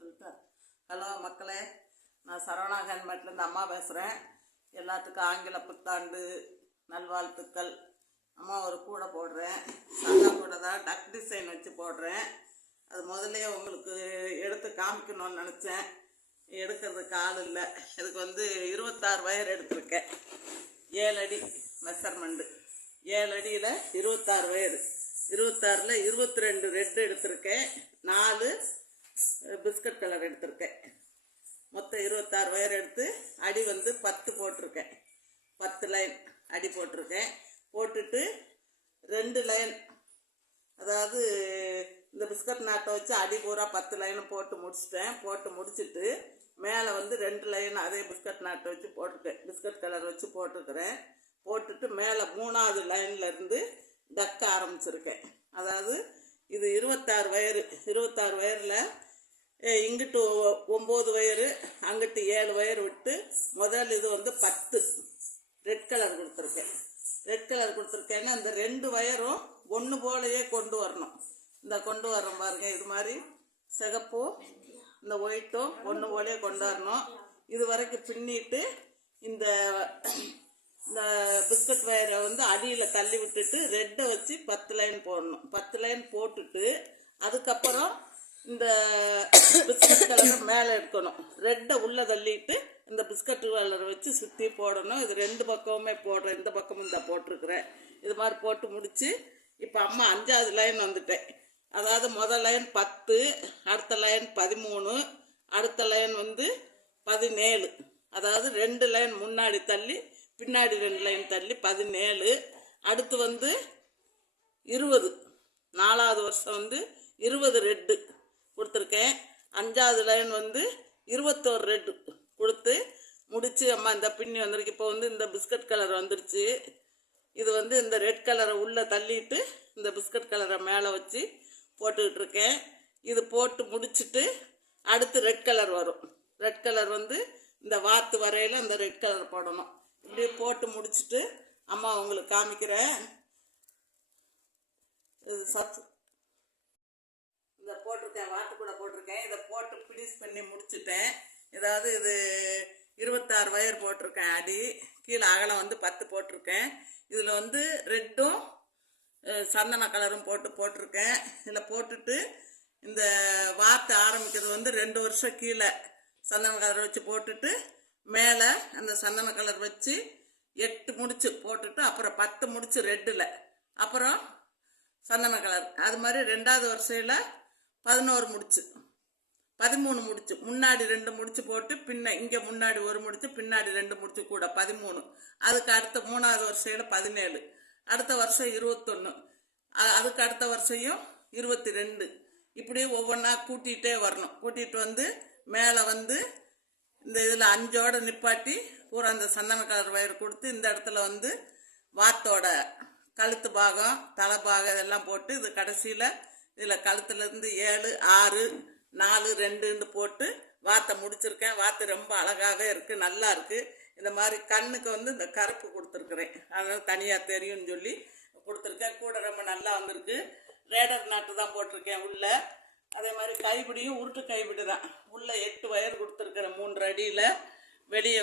சொல்லிட்டு ஹலோ மக்களே, நான் சரவணா ஹேண்ட்மேட்லேருந்து அம்மா பேசுகிறேன். எல்லாத்துக்கும் ஆங்கில புத்தாண்டு நல்வாழ்த்துக்கள். அம்மா ஒரு கூடை போடுறேன், சந்தா கூடை தான், டக் டிசைன் வச்சு போடுறேன். அது முதல்ல உங்களுக்கு எடுத்து காமிக்கணும்னு நினச்சேன், எடுக்கிறதுக்கு ஆள் இல்லை. இதுக்கு 26 வயர் எடுத்திருக்கேன். 7 அடி மெஷர்மெண்ட்டு, 7 அடியில் 26 வயர். 26ல் 22 ரெட் எடுத்திருக்கேன், 4 பிஸ்கட் கலர் எடுத்திருக்கேன். மொத்தம் 26 வயர் எடுத்து அடி 10 போட்டிருக்கேன். 10 லைன் அடி போட்டிருக்கேன். போட்டுட்டு 2 லைன், அதாவது இந்த பிஸ்கட் நாட்டை வச்சு அடி பூரா 10 லைனும் போட்டு முடிச்சிட்டேன். போட்டு முடிச்சுட்டு மேலே 2 லைன் அதே பிஸ்கட் நாட்டை வச்சு போட்டிருக்கேன், பிஸ்கட் கலர் வச்சு போட்டிருக்கிறேன். போட்டுட்டு மேலே 3வது லைன்லேருந்து டக்க ஆரம்பிச்சிருக்கேன். அதாவது இது 26 வயரு. 26 வயரில் இங்கிட்டு 9 வயரு, அங்கிட்டு 7 வயர் விட்டு முதல் இது 10 ரெட் கலர் கொடுத்துருக்கேன். ரெட் கலர் கொடுத்துருக்கேன்னா இந்த 2 வயரும் ஒன்று போலையே கொண்டு வரணும். இந்த கொண்டு வரோம் பாருங்க, இது மாதிரி சிகப்பும் இந்த ஒயிட்டும் ஒன்று போலையே கொண்டு வரணும். இது வரைக்கும் பின்னிட்டு இந்த பிஸ்கட் வயரை அடியில் தள்ளி விட்டுட்டு ரெட்டை வச்சு 10 லைன் போடணும். 10 லைன் போட்டுட்டு அதுக்கப்புறம் இந்த பிஸ்கட் கலரை மேலே எடுக்கணும். ரெட்டை உள்ளே தள்ளிட்டு இந்த பிஸ்கட் கலரை வச்சு சுற்றி போடணும். இது 2 பக்கமுமே போடுறேன், இந்த பக்கமும் இந்த போட்டிருக்கிறேன். இது மாதிரி போட்டு முடித்து இப்போ அம்மா 5வது லைன் வந்துட்டேன். அதாவது முதல் லைன் 10, அடுத்த லைன் 13, அடுத்த லைன் 17. அதாவது 2 லைன் முன்னாடி தள்ளி பின்னாடி 2 லைன் தள்ளி 17. அடுத்து 20, 4வது வருஷம் 20 ரெட்டு கொடுத்துருக்கேன். 5வது லைன் 21 ரெட்டு கொடுத்து முடித்து அம்மா இந்த பின்னி வந்திருக்கு. இப்போ இந்த பிஸ்கட் கலர் வந்துருச்சு. இது இந்த ரெட் கலரை உள்ளே தள்ளிட்டு இந்த பிஸ்கட் கலரை மேலே வச்சு போட்டுக்கிட்டு இருக்கேன். இது போட்டு முடிச்சுட்டு அடுத்து ரெட் கலர் வரும். ரெட் கலர் இந்த வாத்து வரையில் அந்த ரெட் கலர் போடணும். இப்படி போட்டு முடிச்சுட்டு அம்மா உங்களுக்கு காமிக்கிறேன். இது இந்த போட்டிருக்கேன், வாத்து கூட போட்டிருக்கேன். இதை போட்டு ஃபினிஷ் பண்ணி முடிச்சுட்டேன். ஏதாவது இது 26 வயர் போட்டிருக்கேன். அடி கீழே அகலம் 10 போட்டிருக்கேன். இதில் ரெட்டும் சந்தன கலரும் போட்டிருக்கேன். இதில் போட்டுட்டு இந்த வாத்து ஆரம்பிக்கிறது 2 வருஷம் கீழே சந்தன கலர் வச்சு போட்டுட்டு மேலே அந்த சந்தன கலர் வச்சு 8 முடிச்சு போட்டுட்டு அப்புறம் 10 முடிச்சு ரெட்டில், அப்புறம் சந்தன கலர். அது மாதிரி 2வது வருஷத்தில் 11 முடிச்சு, 13 முடிச்சு, முன்னாடி 2 முடிச்சு போட்டு பின்ன இங்கே முன்னாடி 1 முடிச்சு பின்னாடி 2 முடிச்சு கூட 13. அதுக்கு அடுத்த 3வது வருஷத்தில் 17, அடுத்த வருஷம் 21, அதுக்கு அடுத்த வருஷம் 22. இப்படி ஒவ்வொன்றா கூட்டிகிட்டே வரணும். கூட்டிகிட்டு மேலே இந்த இதில் 5ஓட நிப்பாட்டி பூரா அந்த சந்தன கலர் வயர் கொடுத்து இந்த இடத்துல வாத்தோட கழுத்து பாகம் தலை பாகம் இதெல்லாம் போட்டு இது கடைசியில் இதில் கழுத்துலேருந்து 7, 6, 4, 2ன்னு போட்டு வாத்தை முடிச்சிருக்கேன். வாத்து ரொம்ப அழகாகவே இருக்குது, நல்லா இருக்குது. இந்த மாதிரி கண்ணுக்கு இந்த கருப்பு கொடுத்துருக்குறேன், அதனால் தனியாக தெரியும்னு சொல்லி கொடுத்துருக்கேன். கூட ரொம்ப நல்லா வந்திருக்கு. ரேடர் நாட்டு தான் போட்டிருக்கேன் உள்ள. அதே மாதிரி கைப்பிடியும் உருட்டு கைப்பிடி தான். உள்ளே 8 வயர் கொடுத்துருக்குறேன். 3 அடியில் வெளியே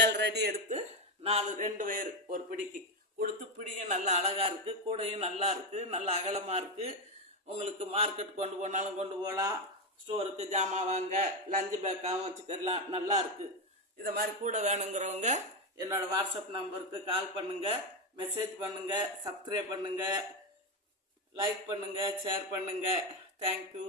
7 அடி எடுத்து 2 வயர் ஒரு பிடிக்கு கொடுத்து பிடியும் நல்லா அழகாக இருக்குது. கூடையும் நல்லா இருக்குது, நல்லா அகலமாக இருக்குது. உங்களுக்கு மார்க்கெட் கொண்டு போனாலும் கொண்டு போகலாம், ஸ்டோருக்கு ஜாமான் வாங்க, லஞ்சு பேக்காகவும் வச்சுக்கலாம், நல்லா இருக்குது. இதை மாதிரி கூட வேணுங்கிறவங்க என்னோடய வாட்ஸ்அப் நம்பருக்கு கால் பண்ணுங்கள், மெசேஜ் பண்ணுங்கள், சப்ஸ்கிரைப் பண்ணுங்கள், லைக் பண்ணுங்கள், ஷேர் பண்ணுங்கள். தேங்க்யூ.